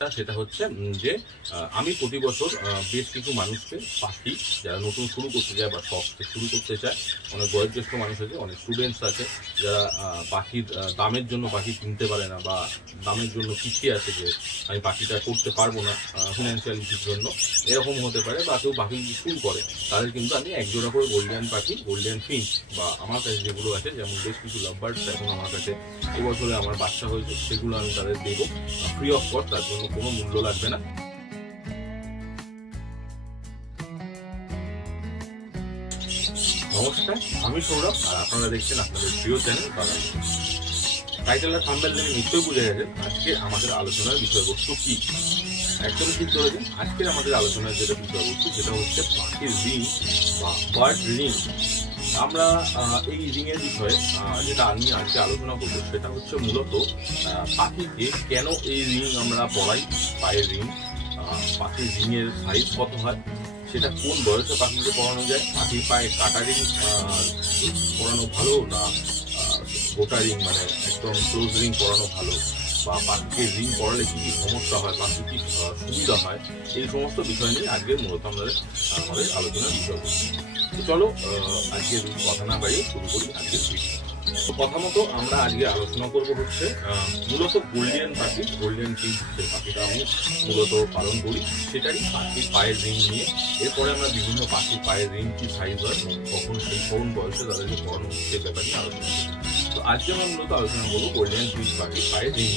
সেটা হচ্ছে যে আমি প্রতি বছর বেশ কিছু মানুষকে পাখি যারা নতুন শুরু করতে যায় বা শখ শুরু করতে চায়, অনেক বয়োজ্যেষ্ঠ মানুষ আছে, অনেক স্টুডেন্টস আছে যারা পাখির দামের জন্য পাখি কিনতে পারে না বা দামের জন্য পিছিয়ে আছে যে আমি পাখিটা করতে পারবো না ফিনান্সিয়াল ইস্যুর জন্য, এরকম হতে পারে। বা কেউ পাখি শুরু করে তাদের কিন্তু আমি একজোড়া করে গোল্ডেন পাখি, গোল্ডেন ফিঞ্চ বা আমার কাছে যেগুলো আছে, যেমন বেশ কিছু লাভবার্ডস এখন আমার কাছে এবছরে আমার বাচ্চা হয়েছে, সেগুলো আমি তাদের দেবো ফ্রি অফ কস্ট, তার জন্য কোনো মূল্য লাগবে না। নমস্কার, আমি সৌরভ আর আপনারা দেখছেন আপনাদের প্রিয় চ্যানেল বাগান। টাইটেল আর থাম্বনেল দেখে নিশ্চয়ই বুঝে গেছেন আজকে আমাদের আলোচনার বিষয়বস্তু কি। একদম ঠিক ধরেছেন, আজকের আমাদের আলোচনার যেটা বিষয়বস্তু সেটা হচ্ছে পাখির রিং বা বার্ড রিং। আমরা এই রিং এর বিষয়ে যেটা আমি আজকে আলোচনা করবো সেটা হচ্ছে মূলত পাখিকে কেন এই রিং আমরা পরাই, পায়ের রিং, পাখির রিং এর সাইজ কত হয়, সেটা কোন বয়সে পাখিকে পরানো যায়, পাখির পায়ে কাটা রিং পরানো ভালো না গোটা রিং মানে একদম ক্লোজ রিং পরানো ভালো, বা পাখিকে রিং পরালে কি কি সমস্যা হয়, পাখি কি সুবিধা হয়, এই সমস্ত বিষয় নিয়ে আজকে মূলত আমাদের আলোচনার বিষয় করছি। তো চলো আজকে কথা না বাড়িয়ে শুরু করি আজকের ভিডিও। তো কথা মতো আমরা আজকে আলোচনা করবো হচ্ছে মূলত গোল্ডেন পাখি, গোল্ডেন ফিঞ্চ যে পাখিটা আমি মূলত পালন করি সেটারই পাখির পায়ের রিং নিয়ে। এরপরে আমরা বিভিন্ন পাখির পায়ের রিং কি সাইজ হয়, কখন সেই কোন বয়সে তাদেরকে পড়ানো হচ্ছে ব্যাপার নিয়ে আলোচনা করি। তো আজকে আমরা মূলত আলোচনা করবো গোল্ডেন ফিঞ্চ পাখির পায়ের রিং।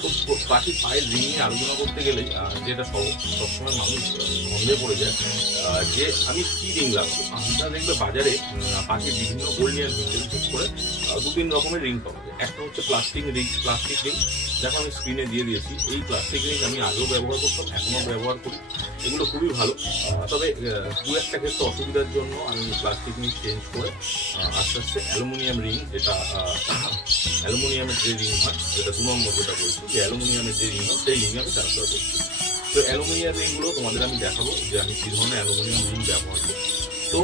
তো পাখির পায়ের রিং নিয়ে আলোচনা করতে গেলে যেটা সবসময় মানুষ সন্দেহ পড়ে যায় যে আমি কি রিং লাগবো। আমরা দেখবে বাজারে পাখির বিভিন্ন গোল্ডেন রিং, বিশেষ করে দু তিন রকমের রিং পাওয়া যায়। একটা হচ্ছে প্লাস্টিক রিং, দেখো আমি স্ক্রিনে দিয়ে দিয়েছি। এই প্লাস্টিক রিং আমি আগেও ব্যবহার করতাম, এখনো ব্যবহার করি, এগুলো খুবই ভালো। তবে দু একটা ক্ষেত্রে অসুবিধার জন্য আমি প্লাস্টিক রিং চেঞ্জ করে আস্তে আস্তে অ্যালুমিনিয়াম রিং, যেটা অ্যালুমিনিয়ামের যে রিং হয়, যেটা 2 নম্বর যেটা বলছি, যে অ্যালুমিনিয়ামের যে রিং হয় সেই রিং আমি ট্রান্সফার করছি। তো অ্যালুমিনিয়াম রিংগুলো তোমাদের আমি দেখাবো যে আমি কী ধরনের অ্যালুমিনিয়াম রিং ব্যবহার করি। তো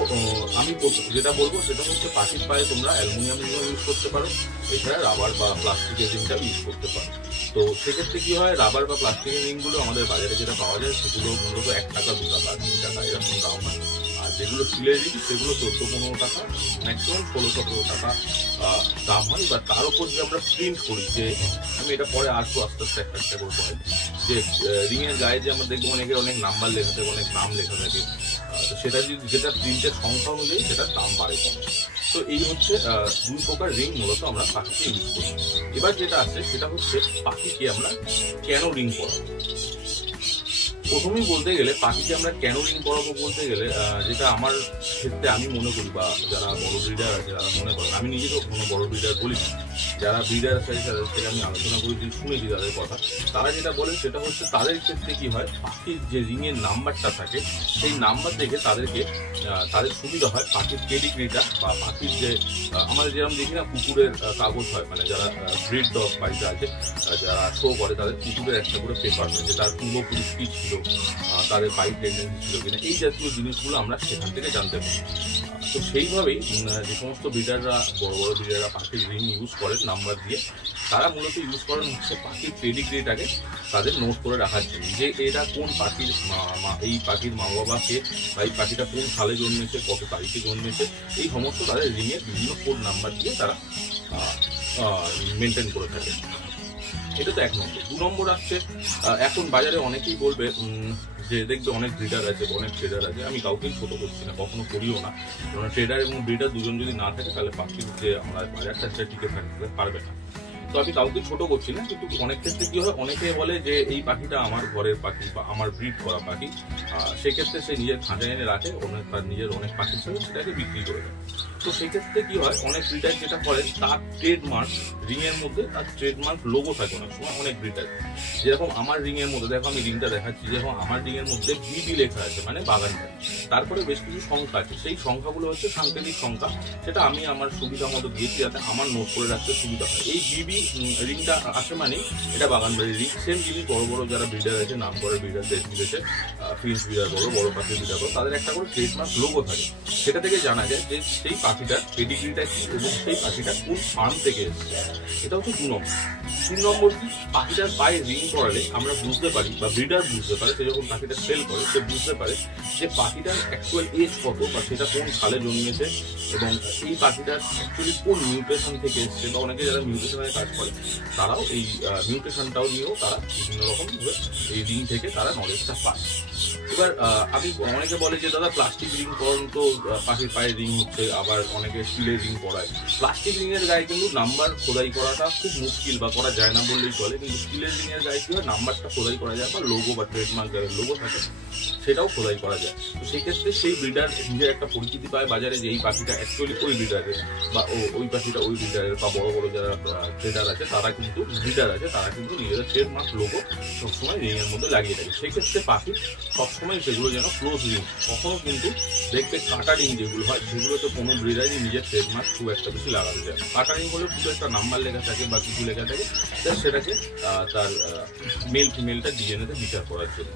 আমি যেটা বলবো সেটা হচ্ছে পাখির পায়ে তোমরা অ্যালুমিনিয়াম রিংও ইউজ করতে পারো, এছাড়া রাবার বা প্লাস্টিকের রিংটাও ইউজ করতে পারো। তো সেক্ষেত্রে কি হয়, রাবার বা প্লাস্টিকের রিংগুলো আমাদের বাজারে যেটা পাওয়া যায় সেগুলো মূলত 1 টাকা 2 টাকা 3 টাকা এরকম দাম হয়। আর যেগুলো স্টিলের রিং সেগুলো 14-15 টাকা, ম্যাক্সিমাম 16-17 টাকা দাম হয়। বা তার উপর যে আমরা প্রিন্ট করি, যে আমি এটা পরে আসবো আস্তে আস্তে একটা করে পরে, যে রিংয়ের গায়ে যে আমরা দেখবো অনেকের অনেক নাম্বার লেখা থাকে, অনেক নাম লেখা থাকে, তো সেটা যেটা প্রিন্টের সংখ্যা অনুযায়ী সেটার দাম বাড়ে কমে। তো এই হচ্ছে 2 প্রকার রিং মূলত আমরা পাখিকে ইউজ করি। এবার যেটা আছে সেটা হচ্ছে পাখিকে আমরা কেন রিং পরাবো। প্রথমেই বলতে গেলে পাখিকে আমরা কেন রিং পরাবো বলতে গেলে, যেটা আমার ক্ষেত্রে আমি মনে করি, বা যারা বড় ব্রিডার আছে যারা মনে করেন, আমি নিজেকেও কোনো বড় ব্রিডার বলি, যারা ব্রিডার আছে তাদের থেকে আমি আলোচনা করি, যে শুনেছি তাদের কথা, তারা যেটা বলেন সেটা হচ্ছে তাদের ক্ষেত্রে কি হয়, পাখির যে রিংয়ের নাম্বারটা থাকে সেই নাম্বার দেখে তাদের সুবিধা হয় পাখির পেডিগ্রিটা, বা পাখির যে আমাদের যেরকম দেখি না কুকুরের কাগজ হয়, মানে যারা ব্রিড ডগ বাড়িতে আছে যারা শো করে, তাদের কুকুরের একটা করে পেপার হয় যে তার পূর্বপুরুষ কি ছিল, তাদের বাইক প্রেগনেন্সি ছিল কিনা, এই জাতীয় জিনিসগুলো আমরা সেখান থেকে জানতে পারি। তো সেইভাবেই যে সমস্ত ব্রিডাররা, বড় বড় ব্রিডাররা পাখির রিং ইউজ করেন নাম্বার দিয়ে, তারা মূলত ইউজ করেন হচ্ছে পাখির পেডিগ্রিটাকে তাদের নোট করে রাখার জন্য, যে এরা কোন পাখির এই পাখির মা বাবাকে, বা এই পাখিটা কোন সালে জন্মেছে, কত তারিখে জন্মেছে, এই সমস্ত তাদের রিংয়ের বিভিন্ন কোড নাম্বার দিয়ে তারা মেনটেন করে থাকে। এটা তো 1 নম্বর। 2 নম্বর আসছে, এখন বাজারে অনেকেই বলবে যে দেখবে অনেক ব্রিডার আছে, অনেক ট্রেডার আছে, আমি কাউকেই ছোট করছি না, কখনো করিও না, কারণ ট্রেডার এবং ব্রিডার দুজন যদি না থাকে তাহলে পাখির যে আমরা বাজারটা সেটা টিকে থাকতে পারবে না। তো আমি কাউকে ছোট করছি না, কিন্তু অনেক ক্ষেত্রে কি হয়, অনেকে বলে যে এই পাখিটা আমার ঘরের পাখি বা আমার ব্রিড করা পাখি, সেক্ষেত্রে সে নিজের খাঁচায় এনে রাখে, তার নিজের অনেক পাখির সাথে সেটাকে বিক্রি করে দেয়। তো সেক্ষেত্রে কি হয়, অনেক ব্রিডার যেটা করে, তার ট্রেডমার্ক রিংয়ের মধ্যে তার ট্রেডমার্ক লোগো থাকে অনেক সময় অনেক ব্রিডার, যেরকম আমার রিংয়ের মধ্যে, দেখো আমি রিংটা দেখাচ্ছি, যেরকম আমার রিংয়ের মধ্যে বিডি লেখা আছে মানে বাগান বাড়ি, তারপরে বেশ কিছু সংখ্যা আছে, সেই সংখ্যাগুলো হচ্ছে সাংকেতিক সংখ্যা, সেটা আমি আমার সুবিধা মতো দিয়েছি যাতে আমার নোট করে রাখতে সুবিধা হয়। এই বিবি রিংটা আসে মানে এটা বাগান বাড়ির রিং। সেম জিনিস বড় বড় যারা ব্রিডার আছে, নাম করে ব্রিডার, দেশ বিদেশে ফিঞ্চ ব্রিডার বড় বড় পাখির ব্রিডার বড়, তাদের একটা করে ট্রেডমার্ক লোগো থাকে, সেটা থেকে জানা যায় যে সেই পাখিটার পেডিগ্রিটা কি এবং সেই পাখিটা কোন ফার্ম থেকে এসেছে। এটা হচ্ছে 2 নম্বর। 3 নম্বর কি, পাখিটার পায়ে রিং করালে আমরা বুঝতে পারি বা ব্রিডার বুঝতে পারে, সে যখন পাখিটা সেল করে সে বুঝতে পারে যে পাখিটার অ্যাকচুয়াল এজ কত বা সেটা কোন সালে জন্মেছে এবং এই পাখিটার অ্যাকচুয়ালি কোন মিউটেশন থেকে এসছে। বা অনেকে যারা মিউটেশনের কাজ করে তারাও এই মিউটেশনটাও নিয়েও তারা বিভিন্ন রকম এই রিং থেকে তারা নলেজটা পায়। এবার আমি অনেকে বলে যে দাদা প্লাস্টিক রিং করান তো পাখির পায়ে রিং হচ্ছে, আবার অনেকে স্টিলের রিং করায়। প্লাস্টিক রিংয়ের গায়ে কিন্তু নাম্বার খোদাই করাটা খুব মুশকিল বা করা যায় না বললেই চলে, কিন্তু স্টিলের রিংয়ের গায়ে কি হয় নাম্বারটা খোদাই করা যায় বা লোগো বা ট্রেডমার্ক যাদের লোগো থাকে সেটাও খোদাই করা যায়। তো সেই ক্ষেত্রে সেই ব্রিডার নিজের একটা পরিচিতি পায় বাজারে যে এই পাখিটা অ্যাকচুয়ালি ওই ব্রিডারের বা ওই পাখিটা ওই ব্রিডারের, বা বড় বড় যারা ট্রেডার আছে তারা কিন্তু ব্রিডার আছে তারা কিন্তু নিজেদের ট্রেডমার্ক লোগো সবসময় রিংয়ের মধ্যে লাগিয়ে থাকে। সেই ক্ষেত্রে পাখি সবসময় সেগুলো যেন ক্লোজ রিং, কখনো কিন্তু দেখবে কাটা রিং যেগুলো হয় সেগুলোতে কোনো ব্রিডারই নিজের ট্রেডমার্ক খুব একটা বেশি লাগাতে যায় না। কাটা রিং হলে শুধু একটা নাম্বার লেখা থাকে বা কিছু লেখা থাকে, সেটাকে তার মেল ফিমেলটা ডিএনএতে বিচার করার জন্য।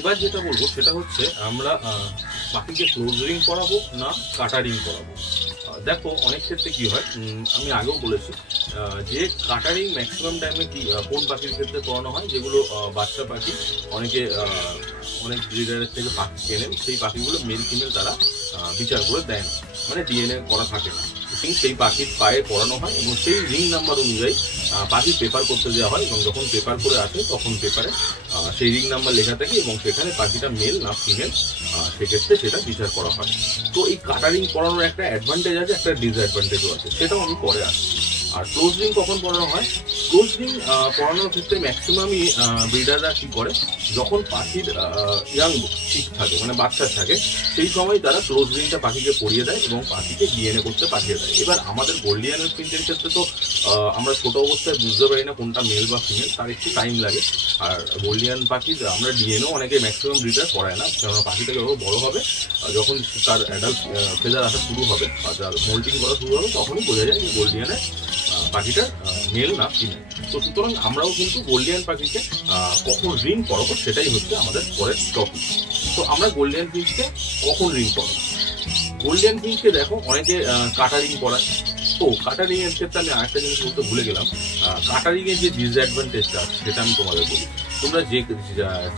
এবার যেটা বলবো সেটা হচ্ছে আমরা পাখিকে ক্লোজ রিং করাবো না কাটা রিং করাবো। দেখো অনেক ক্ষেত্রে কি হয়, আমি আগেও বলেছি যে কাটা রিং ম্যাক্সিমাম টাইমে কি কোন পাখির ক্ষেত্রে করানো হয়, যেগুলো বাচ্চা পাখি অনেকে অনেক ব্রিডারের থেকে পাখি কেনেন, সেই পাখিগুলো মেল ফিমেল তারা বিচার করে দেয় না, মানে ডিএনএ করা থাকে না, সেই পাখির পায়ে করানো হয় এবং সেই রিং নাম্বার অনুযায়ী পাখি পেপার করতে দেওয়া হয় এবং যখন পেপার করে আসে তখন পেপারে সেই রিং নাম্বার লেখা থাকে এবং সেখানে পাখিটা মেল না ফিমেল সেক্ষেত্রে সেটা বিচার করা হয়। তো এই কাটা রিং করানোর একটা অ্যাডভান্টেজ আছে, একটা ডিসঅ্যাডভান্টেজও আছে, সেটাও আমি পরে আসছি। আর ক্লোজ রিং কখন পড়ানো হয়, ক্লোজ রিং পড়ানোর ক্ষেত্রে ম্যাক্সিমামই ব্রিডাররা কি করে, যখন পাখির ইয়াং ঠিক থাকে মানে বাচ্চা থাকে সেই সময় তারা ক্লোজ রিংটা পাখিকে পরিয়ে দেয় এবং পাখিকে ডিএনএ করতে পাঠিয়ে দেয়। এবার আমাদের গোল্ডিয়ানের ফিঞ্চের ক্ষেত্রে তো আমরা ছোট অবস্থায় বুঝতে পারি না কোনটা মেল বা ফিমেল, তার একটু টাইম লাগে। আর গোল্ডিয়ান পাখি আমরা ডিএনএও অনেকে ম্যাক্সিমাম ব্রিডার করায় না, কেননা পাখিটা যখন বড় হবে যখন তার অ্যাডাল্ট ফেজার আসা শুরু হবে বা যার মোল্টিং করা শুরু হবে তখনই বোঝা যায় যে গোল্ডিয়ানের পাখিটা মেল না ফিমেল। তো সুতরাং আমরাও কিন্তু গোল্ডিয়ান পাখিকে কখন রিং পরাবো সেটাই হচ্ছে আমাদের পরের টপিক। তো আমরা গোল্ডিয়ান ফিঞ্চকে কখন রিং পরাবো, গোল্ডিয়ান ফিঞ্চকে দেখো অনেকে কাটা রিং পরায়। তো কাটা রিং এর ক্ষেত্রে আমি আরেকটা জিনিস বলতে ভুলে গেলাম, কাটা রিং এর যে ডিসঅ্যাডভান্টেজটা সেটা আমি তোমাদের বলি। তোমরা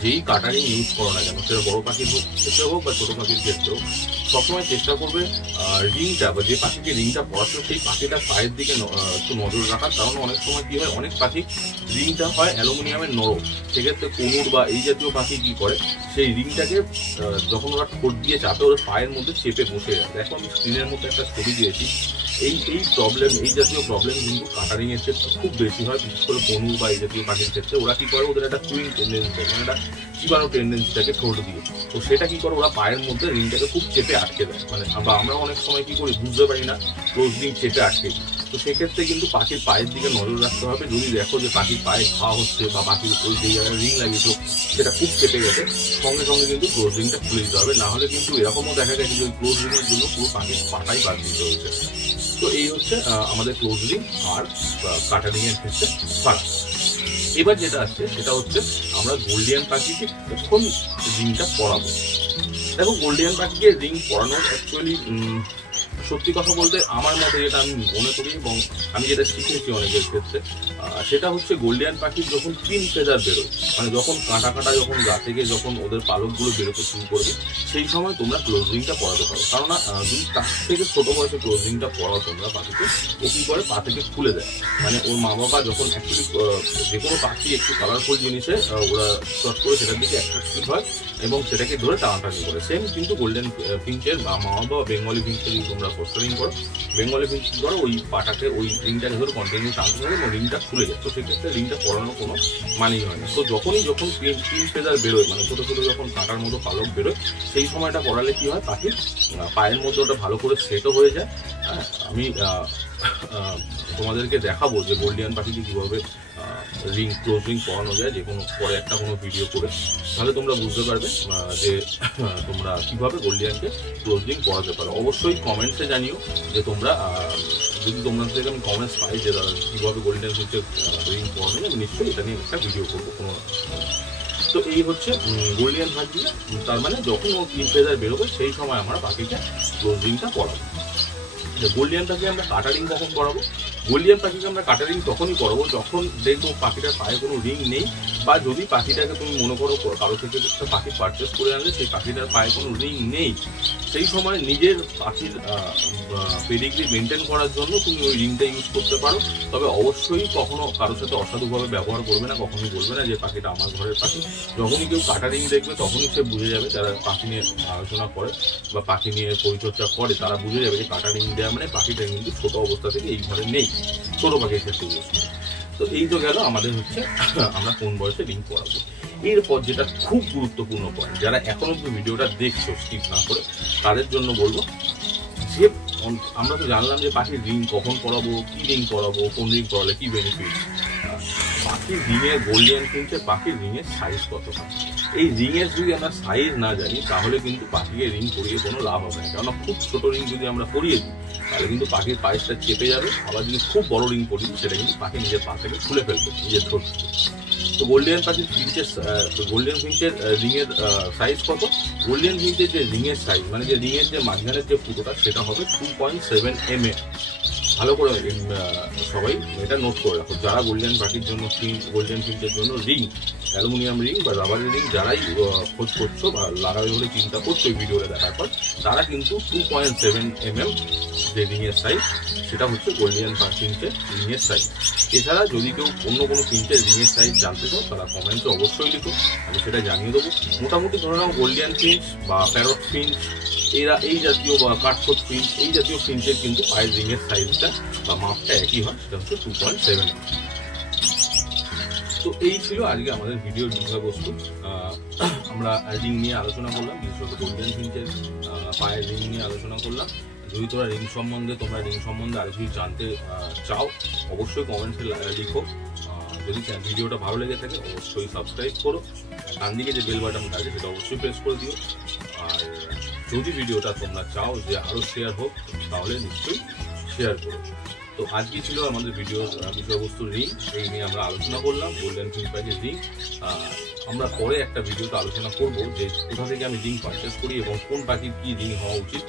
যেই কাটা রিং ইউজ করো না কেন, সেটা বড় পাখির ক্ষেত্রে হোক বা ছোট পাখির ক্ষেত্রে হোক, সবসময় চেষ্টা করবে রিংটা বা যে পাখিকে রিংটা পরাচ্ছো সেই পাখিটার পায়ের দিকে একটু নজর রাখার। কারণ অনেক সময় কি হয়, অনেক পাখি রিংটা হয় অ্যালুমিনিয়ামের নরম, সেক্ষেত্রে কোনুর বা এই জাতীয় পাখি কি করে সেই রিংটাকে যখন ওরা ঠোঁট দিয়ে চাপে ওর পায়ের মধ্যে চেপে বসে যায়। দেখো আমি স্ক্রিনের মধ্যে একটা ছবি দিয়েছি, এই প্রবলেম এই জাতীয় প্রবলেম কিন্তু কাটারিং এর ক্ষেত্রে খুব বেশি হয়, বিশেষ করে কনু বা এই জাতীয় পাখির ক্ষেত্রে। ওরা কি করে, ওদের একটা কুইং টেন্ডেন্সি মানে একটা চিবানো টেন্ডেন্সিটাকে ঠোঁট দিয়ে, তো সেটা কি করে ওরা পায়ের মধ্যে রিংটাকে খুব চেপে আটকে দেয়। মানে বা আমরা অনেক সময় কি করি বুঝতে পারি না, ক্লোজ রিং চেপে আটকে দিই। তো সেক্ষেত্রে কিন্তু পাখির পায়ের দিকে নজর রাখতে হবে। যদি দেখো যে পাখির পায়ে ঘা হচ্ছে বা পাখির ওই যে জায়গায় রিং লাগিয়েছো সেটা খুব চেপে গেছে, সঙ্গে সঙ্গে কিন্তু ক্লোজ রিংটা খুলে দিতে হবে। না হলে কিন্তু এরকমও দেখা গেছে যে ওই ক্লোজ রিংয়ের জন্য পুরো পাখির পাটাই বাদ দিতে হয়েছে। তো এই হচ্ছে আমাদের ক্লোজ রিং আর কাটা রিং এর ক্ষেত্রে ফারাক। এবার যেটা আসছে সেটা হচ্ছে আমরা গোল্ডিয়ান পাখিকে কখন রিংটা পরাবো। দেখো গোল্ডিয়ান পাখিকে রিং পরানোর অ্যাকচুয়ালি সত্যি কথা বলতে আমার মতে যেটা আমি মনে করি এবং আমি যেটা শিখেছি অনেকের ক্ষেত্রে, সেটা হচ্ছে গোল্ডিয়ান পাখির যখন তিন ফেজার বেরোয়, মানে যখন কাঁটা কাঁটা যখন গা থেকে যখন ওদের পালকগুলো বেরোতে শুরু করবে সেই সময় তোমরা ক্লোজ রিংটা পরাতে পারো। কেননা যদি তার থেকে ছোট বয়সে ক্লোজ রিংটা পরাও তোমরা পাখিকে, ও কি করে পা থেকে খুলে দেয়। মানে ওর মা বাবা যখন অ্যাকচুয়ালি যে কোনো পাখি একটু কালারফুল জিনিসে ওরা শর্ট করে সেটার দিকে অ্যাট্রাক্টিভ হয় এবং সেটাকে ধরে টানাটানি করে। সেম কিন্তু গোল্ডেন ফিঞ্চের মা বাবা বেঙ্গলি ফিঞ্চের তোমরা পোস্টারিং করো, বেঙ্গলি ফিঞ্চ করো ওই পাটাকে ওই রিংটাকে ধরে কন্টিনিউ টানতে হবে এবং রিংটা খুলে যায়। তো সেক্ষেত্রে রিংটা পরানোর কোনো মানেই হয় না। তো যখন তিন ফেজার বেরোয়, মানে ছোটো ছোটো যখন কাঁটার মতো পালক বেরোয়, সেই সময়টা পরালে কি হয় পাখির পায়ের মধ্যে ওটা ভালো করে সেটও হয়ে যায়। আমি তোমাদেরকে দেখাবো যে গোল্ডিয়ান পাখিকে কীভাবে রিং ক্লোজ রিং পরানো যায়, যে কোনো পরে একটা কোনো ভিডিও করে, তাহলে তোমরা বুঝতে পারবে যে তোমরা কীভাবে গোল্ডিয়ানকে ক্লোজ রিং পরাতে পারো। অবশ্যই কমেন্টসে জানিও যে তোমরা, যদি তোমাদের থেকে আমি কমেন্টস পাই যে কীভাবে গোল্ডিয়ান ফিঞ্চের রিং পরানো যায়, আমি নিশ্চয়ই এটা নিয়ে একটা ভিডিও করবো কোনো। তো এই হচ্ছে গোল্ডিয়ান পাখি, তার মানে যখন ও তিন ফেজার বেরোবে সেই সময় আমরা পাখিকে ক্লোজ রিংটা পরাবো। গোল্ডিয়ান পাখি আমরা কাটা রিং কখন পরাবো, গোল্ডিয়ান পাখিকে আমরা কাটা রিং তখনই পরাবো যখন দেখবো পাখিটার পায়ে কোনো রিং নেই, বা যদি পাখিটাকে তুমি মনে করো কারো থেকে একটা পাখি পারচেস করে আনলে সেই পাখিটার পায়ে কোনো রিং নেই, সেই সময় নিজের পাখির পেডিগ্রি মেনটেন করার জন্য তুমি ওই রিংটা ইউজ করতে পারো। তবে অবশ্যই কখনো কারোর সাথে অসাধুভাবে ব্যবহার করবে না, কখনোই বলবে না যে পাখিটা আমার ঘরের পাখি। যখনই কেউ কাটা রিং দেখবে তখনই সে বুঝে যাবে, যারা পাখি নিয়ে আলোচনা করে বা পাখি নিয়ে পরিচর্যা করে তারা বুঝে যাবে যে কাটা রিং দেওয়া মানে পাখিটা কিন্তু ছোট অবস্থা থেকে এই ঘরে নেই, ছোট পাখির ক্ষেত্রে ইউজ করে। তো এই তো গেল আমাদের হচ্ছে আমরা কোন বয়সে রিং পরাবো। এরপর যেটা খুব গুরুত্বপূর্ণ পয়েন্ট, যারা এখন অব্দি ভিডিওটা দেখছো স্কিপ না করে, তাদের জন্য বলবো যে আমরা তো জানলাম যে পাখির রিং কখন পরাবো, কি রিং পরাবো, কোন রিং পরালে কি বেনিফিট। পাখির রিংয়ের গোল্ডিয়ান ফিঞ্চের পাখির রিংয়ের সাইজ কত হয়, এই রিংয়ের যদি আমরা সাইজ না জানি তাহলে কিন্তু পাখিকে রিং পরিয়ে কোনো লাভ হবে না। কেননা খুব ছোট রিং যদি আমরা পরিয়ে দিই তাহলে কিন্তু পাখির পায়েসটা চেপে যাবে, আবার যদি খুব বড় রিং পরিয়ে সেটা কিন্তু পাখি নিজের পা থেকে খুলে ফেলবে নিজের ঠোঁট। তো গোল্ডিয়ান পাখির গোল্ডিয়ান ফিঞ্চের রিংয়ের সাইজ কত, গোল্ডিয়ান ফিঞ্চের যে রিংয়ের সাইজ মানে যে রিংয়ের যে মাঝখানের যে ফুটোটা সেটা হবে 2.7 mm। ভালো করে সবাই এটা নোট করে রাখো, যারা গোল্ডিয়ান পাখির জন্য গোল্ডিয়ান ফিঞ্চের জন্য রিং, অ্যালুমিনিয়াম রিং বা রাবারের রিং যারাই খোঁজ করছো বা লাগাবে বলে চিন্তা করছো এই ভিডিওটা দেখার পর, তারা কিন্তু 2.7 mm যে রিংয়ের সাইজ সেটা হচ্ছে গোল্ডিয়ান ফিঞ্চের রিংয়ের সাইজ। এছাড়া যদি কেউ অন্য কোনো ফিঞ্চের রিংয়ের সাইজ জানতে চাও তারা কমেন্টে অবশ্যই লিখো, আমি সেটা জানিয়ে দেবো। মোটামুটি ধরে নাও গোল্ডিয়ান ফিঞ্চ বা প্যারট ফিঞ্চ এরা এই জাতীয় বা কাঠখোট ফিঞ্চ এই জাতীয় ফিঞ্চের কিন্তু পায়ের রিংয়ের সাইজটা বা মাপটা একই হয়, সেটা হচ্ছে 2.7 mm। তো এই ছিল আজকে আমাদের ভিডিওর বিষয়বস্তু। আমরা রিং নিয়ে আলোচনা করলাম, বিশেষত গোল্ডিয়ান ফিঞ্চের পায়ের রিং নিয়ে আলোচনা করলাম। যদি তোমরা রিং সম্বন্ধে আরো কিছু জানতে চাও অবশ্যই কমেন্টে লিখো। যদি ভিডিওটা ভালো লেগে থাকে অবশ্যই সাবস্ক্রাইব করো, ডান দিকে যে বেল বাটনটা আছে সেটা অবশ্যই প্রেস করে দিও। আর যদি ভিডিওটা তোমরা চাও যে আরো শেয়ার হোক তাহলে নিশ্চয়ই শেয়ার করো। তো আজকে ছিল আমাদের ভিডিওর বিষয়বস্তু রিং, এই নিয়ে আমরা আলোচনা করলাম গোল্ডেন ফিঞ্চ পাখির রিং। আমরা পরে একটা ভিডিওতে আলোচনা করব যে কোথা থেকে আমি রিং পারচেস করি এবং কোন পাখির কি রিং হওয়া উচিত।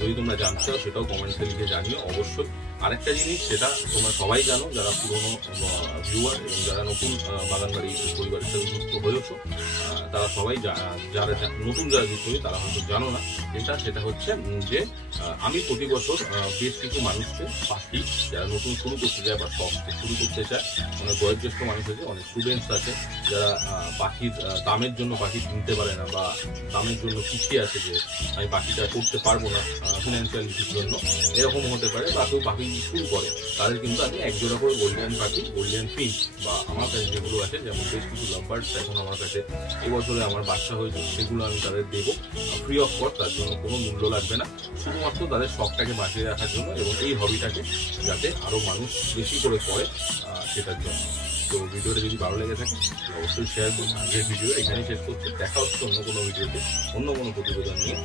যদি তোমরা জানতে চাও সেটাও কমেন্টে লিখে জানিও অবশ্যই। আরেকটা জিনিস সেটা তোমরা সবাই জানো, যারা পুরনো ভিউয়ার এবং যারা নতুন বাগানবাড়ি পরিবারের সাথে যুক্ত হয়েছো তারা সবাই, যারা নতুন যারা যুক্ত হয়ে তারা হয়তো জানো না সেটা হচ্ছে যে আমি প্রতি বছর বেশ কিছু মানুষকে পাখি যারা নতুন শুরু করতে চায় বা শখ শুরু করতে চায়, অনেক বয়োজ্যেষ্ঠ মানুষ আছে, অনেক স্টুডেন্টস আছে যারা পাখির দামের জন্য পাখি কিনতে পারে না বা দামের জন্য পিছিয়ে আছে যে আমি পাখিটা করতে পারবো না ফিনান্সিয়াল ইস্যুর জন্য, এরকম হতে পারে। বা কেউ পাখি শুরু করে তাদের কিন্তু আমি এক জোড়া করে গোল্ডিয়ান পাখি, গোল্ডিয়ান ফিঞ্চ বা আমার কাছে যেগুলো আছে যেমন বেশ কিছু লাভবার্ডস এখন আমার কাছে এবছরে আমার বাচ্চা হয়েছে সেগুলো আমি তাদের দেবো ফ্রি অফ কস্ট, তার জন্য কোনো মূল্য লাগবে না, শুধুমাত্র তাদের শখটাকে বাঁচিয়ে রাখার জন্য এবং এই হবিটাকে যাতে আরও মানুষ বেশি করে করে সেটার জন্য। তো ভিডিওটা যদি ভালো লেগে থাকে অবশ্যই শেয়ার করুন। আজকের ভিডিও এখানেই শেষ করছি, দেখা হচ্ছে অন্য কোনো ভিডিওতে অন্য কোনো প্রতিবেদন নিয়ে।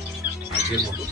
আজকের মতো